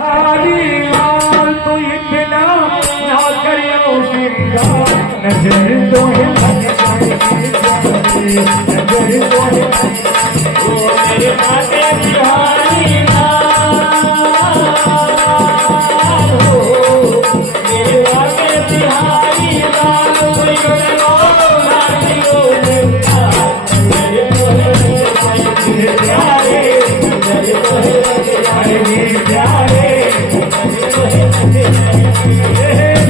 हरी लाल तो इतना ना करियो श्रृंगार नजर तो है लग जाएगी नजर तो है ओ मेरे माते बिहारी लाल हो मेरे माते बिहारी लाल कोई करो ना करियो मेरे तो है प्यारे नजर तो है लग जाएगी प्यारे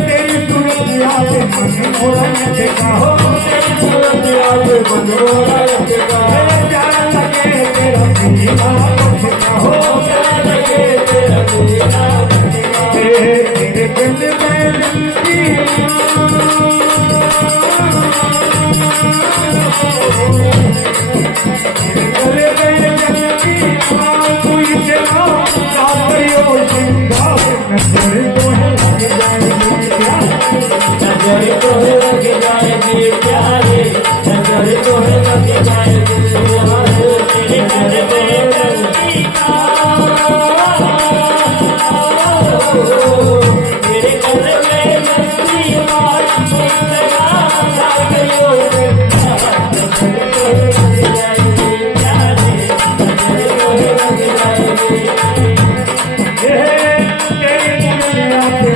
तेरी सूरत याद मन मोरा देखा हो तेरी सूरत याद मन मोरा देखा प्यारा लगे तेरा दीना देखा हो प्यारा लगे तेरा दीना तेरे दिल में जिंदगी नजर तो है लग जाएगी प्यारे नजर तो है लग जाएगी प्यारे तेरे घर में चलती तेरे घर में चलती बात नजर तो है लग जाएगी प्यारे नजर तो है लग जाएगी तेरी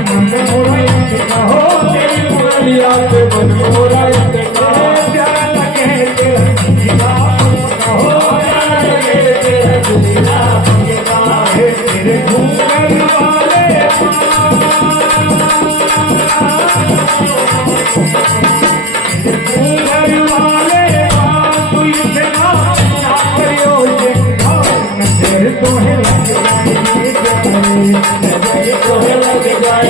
मन मोरा हो याद मन मोरा प्यारा लगे तेरा जीना हो प्यारा लगे तेरा जीना तेरे घूमर वाले घूमर वाले तू इतना ना करियो नजर तो है लग जाएगी नजर तो है लग जाएगी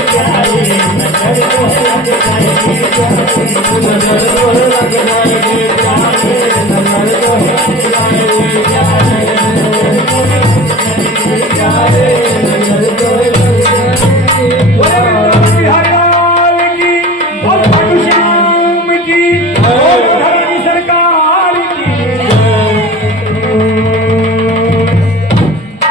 प्यारे नजर तो है नजर तो है लग जाएगी प्यारे नजर तो है